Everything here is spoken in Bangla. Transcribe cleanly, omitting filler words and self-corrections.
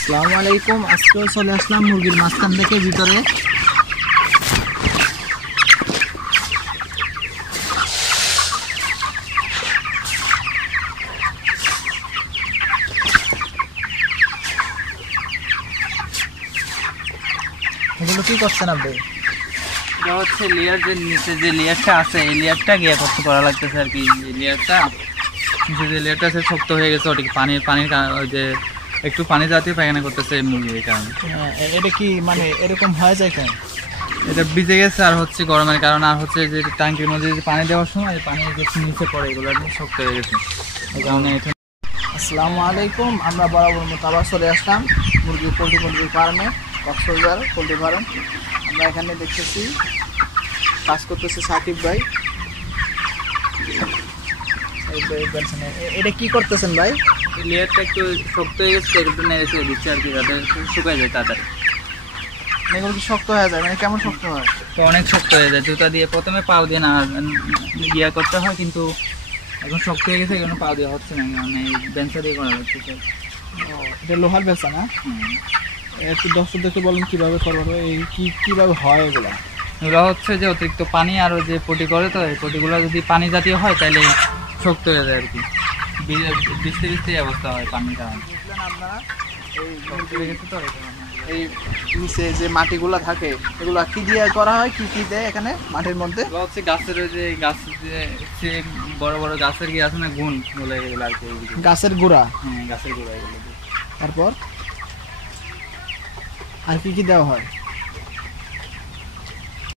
আসসালামু আলাইকুম। আজকেও চলে আসলাম মুরগির মাঝখান থেকে ভিতরে। এগুলো কি করছেন আপনি? এটা হচ্ছে লেয়ার, যে নিচে যে লেয়ারটা আছে এই লেয়ারটা গিয়ে করতে করা লাগতেছে আর কি। এই লেয়ারটা নিচে যে লেয়ারটা আছে শক্ত হয়ে গেছে, ওটা পানির ওই যে একটু পানি জাতীয় পায়খানা করতেছে মুরগির, এই কারণে। এটা কি মানে এরকম হয়ে যায় কেন? এটা ভিজে গেছে আর হচ্ছে গরমের কারণে, আর হচ্ছে যে ট্যাঙ্কির মধ্যে যে পানি দেওয়ার সময় পানি যে নিচে পড়ে এগুলো শক্ত হয়ে গেছে, এই কারণে এটা। আসসালামু আলাইকুম। আমরা বরাবর মতো আবার চলে আসলাম পোলট্রি মুরগির ফার্মে, কক্সবাজার পোলট্রি ফার্ম। আমরা এখানে দেখতেছি কাজ করতেছে সাকিব ভাই। এটা কি করতেছেন ভাই? লেয়ারটা একটু শক্ত হয়ে গেছে, একটু নেড়ে ছেড়ে দিচ্ছে আর কি, যাতে শুকায় যায় তাড়াতাড়ি। এগুলো কি শক্ত হয়ে যায়? মানে কেমন শক্ত হয়? তো অনেক শক্ত হয়ে যায়, জুতা দিয়ে প্রথমে পাও দিয়ে না ইয়া করতে হয়, কিন্তু এখন শক্ত হয়ে গেছে, এখানে পাও দেওয়া হচ্ছে না, মানে বেঞ্চা দিয়ে করা হচ্ছে। এটা লোহার বেচা না? একটু দর্শকদেরকে বলেন কিভাবে করবো, এই কিভাবে হয় এগুলো? এগুলো হচ্ছে যে অতিরিক্ত পানি আর যে পটি করে, তো এই পটিগুলো যদি পানি জাতীয় হয় তাহলে শক্ত হয়ে যায় আর কি, ভিজতে ভিজতে অবস্থা হয় পানির কারণে। আপনারা এই শক্ত হয়ে গেছে তো এই নিচে যে মাটিগুলো থাকে এগুলো কি দিয়ে করা হয়, কি দেয় এখানে মাটির মধ্যে? এগুলো হচ্ছে গাছের, ওই যে গাছের যে বড় বড় গাছের কি আছে না, গুণ বলে এগুলো আর কি। গাছের গুঁড়া? হ্যাঁ, গাছের গুঁড়া এগুলো। তারপর আর কি দেওয়া হয়?